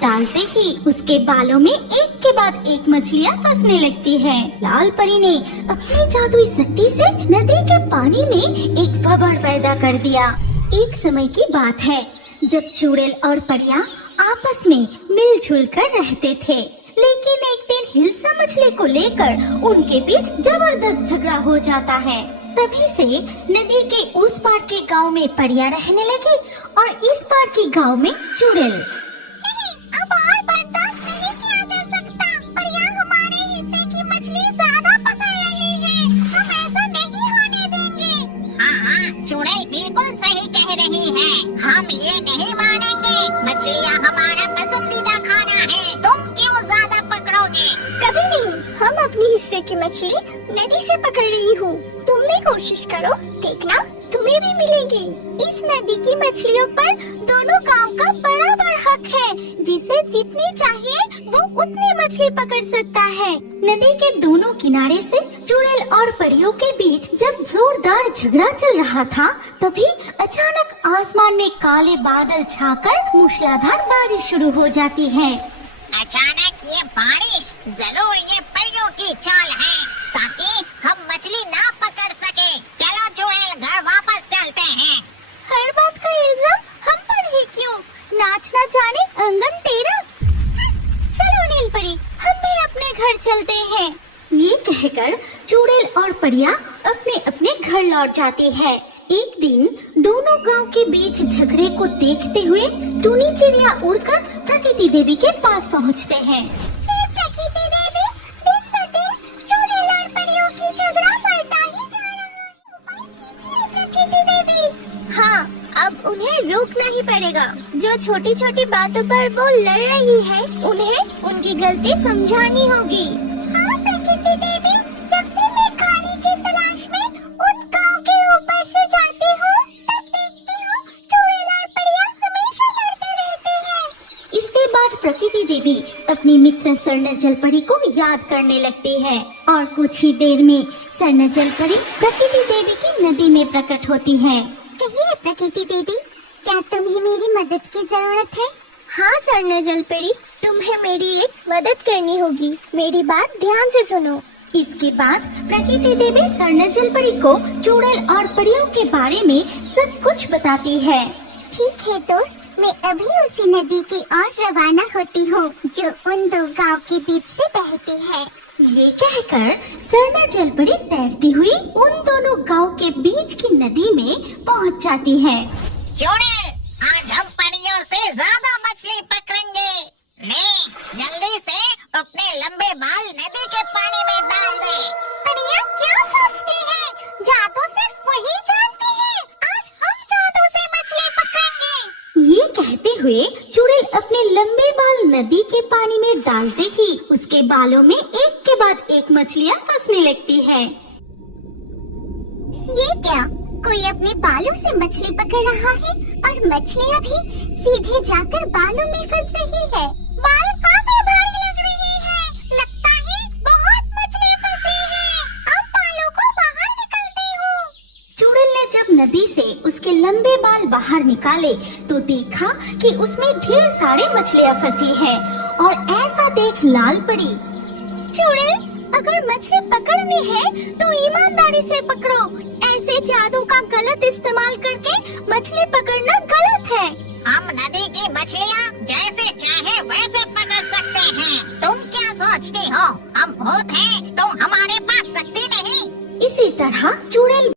डालते ही उसके बालों में एक के बाद एक मछलियाँ फंसने लगती हैं। लाल परी ने अपनी जादुई शक्ति से नदी के पानी में एक भंवर पैदा कर दिया। एक समय की बात है जब चुड़ैल और परियां आपस में मिलजुल कर रहते थे, लेकिन एक दिन हिल्सा मछली को लेकर उनके बीच जबरदस्त झगड़ा हो जाता है। तभी से नदी के उस पार के गांव में परियां रहने लगी और इस पार के गांव में चुड़ैल। अब और बर्दाश्त नहीं किया जा सकता। परियां हमारे हिस्से की मछली ज्यादा पकड़ रही है, हम ऐसा नहीं होने देंगे। हाँ, चुड़ैल बिल्कुल सही कह रही है, हम ये नहीं मानेंगे। मछलियाँ हमारा पसंदीदा खाना है, तुम क्यों ज्यादा पकड़ोगे? कभी नहीं, हम अपने हिस्से की मछली नदी से पकड़ रही हूँ। तुम भी कोशिश करो, देखना तुम्हें भी मिलेगी। इस नदी की मछलियों पर दोनों गांव का बराबर हक है, जिसे जितनी चाहिए वो उतनी मछली पकड़ सकता है। नदी के दोनों किनारे से चुड़ैल और परियों के बीच जब जोरदार झगड़ा चल रहा था, तभी अचानक आसमान में काले बादल छाकर मूसलाधार बारिश शुरू हो जाती है। अचानक ये बारिश जरूर ये परियों की चाल है, ताकि हम मछली ना पकड़ सके। चलो चुड़ैल, घर वापस चलते हैं। हर बात का इल्जाम हम पर ही क्यों? नाचना जाने अंगन तेरा। चलो नील परी, हम भी अपने घर चलते हैं। ये कहकर चुड़ैल और परियां अपने अपने घर लौट जाती है। एक दिन दोनों गांव के बीच झगड़े को देखते हुए टूनी चिड़िया उड़कर प्रकृति देवी के पास पहुंचते हैं। प्रकृति देवी, दिन ब दिन चुड़ैल और परियों की झगड़ा बढ़ता ही जा रहा है। प्रकृति देवी, हाँ, अब उन्हें रोकना ही पड़ेगा। जो छोटी छोटी बातों पर वो लड़ रही है, उन्हें उनकी गलती समझानी होगी। हाँ प्रकृति देवी, जब भी मैं खाने की तलाश में उन गांव के ऊपर से जाती हूँ, तब देखती हूँ चुड़ैल और परियां हमेशा लड़ते रहते हैं। इसके बाद प्रकृति देवी अपनी मित्र स्वर्ण जलपरी को याद करने लगती है और कुछ ही देर में स्वर्ण जलपरी प्रकृति देवी की नदी में प्रकट होती है। कहिए प्रकृति देवी, क्या तुम्हें मेरी मदद की जरूरत है? हाँ स्वर्ण जलपरी, तुम्हें मेरी एक मदद करनी होगी। मेरी बात ध्यान से सुनो। इसके बाद प्रकृति देवी स्वर्ण जलपरी को चुड़ैल और परियों के बारे में सब कुछ बताती है। ठीक है दोस्त, मैं अभी उसी नदी की ओर रवाना होती हूँ जो उन दो गांव के बीच से बहती है। ये कहकर स्वर्ण जलपरी तैरती हुई उन दोनों गांव के बीच की नदी में पहुंच जाती है। चुड़ैल, आज हम परियों से ज्यादा मछली पकड़ेंगे। ले, जल्दी से अपने लंबे बाल नदी के पानी में डाल दे। परियां क्या सोचती है? जादू सिर्फ वही जानती है। आज हम जादू से मछली पकड़ेंगे। ये कहते हुए चुड़ैल अपने लंबे बाल नदी के पानी में डालते ही उसके बालों में एक के बाद एक मछलियाँ फंसने लगती है। ये क्या? कोई अपने बालों से मछली पकड़ रहा है और मछलियाँ भी सीधे जाकर बालों में फंस रही है। बाल काफी भारी लग रही है। लगता है बहुत मछली फंसी है। अब बालों को बाहर निकलती हूँ। चुड़ैल ने जब नदी से उसके लंबे बाल बाहर निकाले तो देखा कि उसमें ढेर सारे मछलियाँ फंसी है और ऐसा देख लाल परी। चुड़ैल, अगर मछली पकड़नी है तो ईमानदारी से पकड़ो। ऐसे जादू का गलत इस्तेमाल करके मछली पकड़ना गलत है। हम नदी की मछलियाँ जैसे चाहे वैसे पकड़ सकते हैं। तुम क्या सोचती हो, हम भूत हैं तो हमारे पास शक्ति नहीं? इसी तरह चुड़ैल